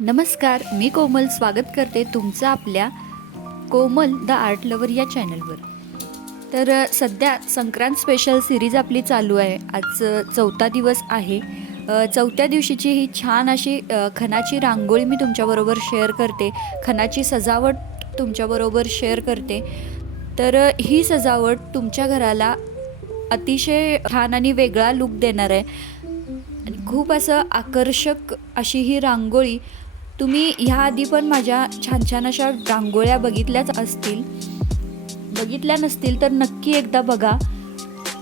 नमस्कार मी कोमल स्वागत करते तुमचं आपल्या कोमल द आर्ट लवर या चॅनलवर. तर सध्या संक्रांत स्पेशल सिरीज आपली चालू आहे. आज चौथा दिवस आहे. चौथ्या दिवशीची ही छान अशी खणाची रांगोळी मी तुमच्याबरोबर शेअर करते. खणाची सजावट तुमच्याबरोबर शेअर करते. तर ही सजावट तुमच्या घराला अतिशय छान आणि वेगळा लुक देणार आहे. आणि खूप असं आकर्षक अशी ही रांगोळी तुम्ही ह्या आधी पण माझ्या छान छान अशा रांगोळ्या बघितल्याच असतील. बघितल्या नसतील तर नक्की एकदा बघा.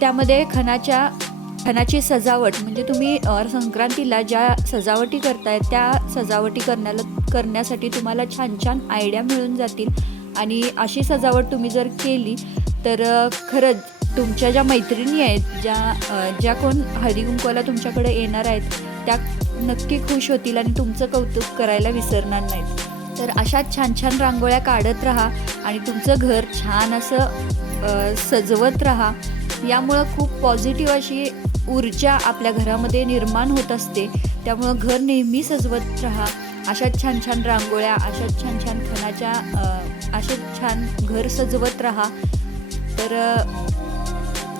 त्यामध्ये खणाच्या खणाची सजावट म्हणजे तुम्ही संक्रांतीला ज्या सजावटी करताय त्या सजावटी करण्याला करण्यासाठी तुम्हाला छान छान आयडिया मिळून जातील. आणि अशी सजावट तुम्ही जर केली तर खरंच तुमच्या ज्या मैत्रिणी आहेत ज्या ज्या कोण हळदीकुंकवाला तुमच्याकडे येणार आहेत त्या नक्की खुश होतील आणि तुमचं कौतुक करायला विसरणार नाहीत. तर अशाच छान छान रांगोळ्या काढत राहा आणि तुमचं घर छान असं सजवत राहा. यामुळं खूप पॉझिटिव्ह अशी ऊर्जा आपल्या घरामध्ये निर्माण होत असते. त्यामुळं घर नेहमी सजवत राहा. अशा छान छान रांगोळ्या अशा छान छान खणाच्या अशा छान घर सजवत राहा. तर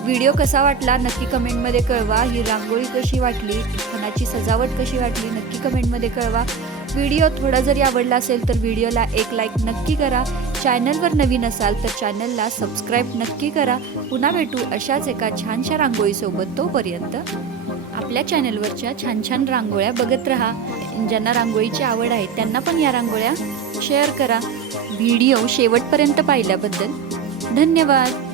व्हिडिओ कसा वाटला नक्की कमेंटमध्ये कळवा. ही रांगोळी कशी वाटली खणाची सजावट कशी वाटली नक्की कमेंटमध्ये कळवा. व्हिडिओ थोडा जरी आवडला असेल तर व्हिडिओला एक लाईक नक्की करा. चॅनलवर नवीन असाल तर चॅनलला सबस्क्राईब नक्की करा. पुन्हा भेटू अशाच एका छानशा रांगोळीसोबत तोपर्यंत. आपल्या चॅनलवरच्या छान छान रांगोळ्या बघत राहा. ज्यांना रांगोळीची आवड आहे त्यांना पण या रांगोळ्या शेअर करा. व्हिडिओ शेवटपर्यंत पाहिल्याबद्दल धन्यवाद.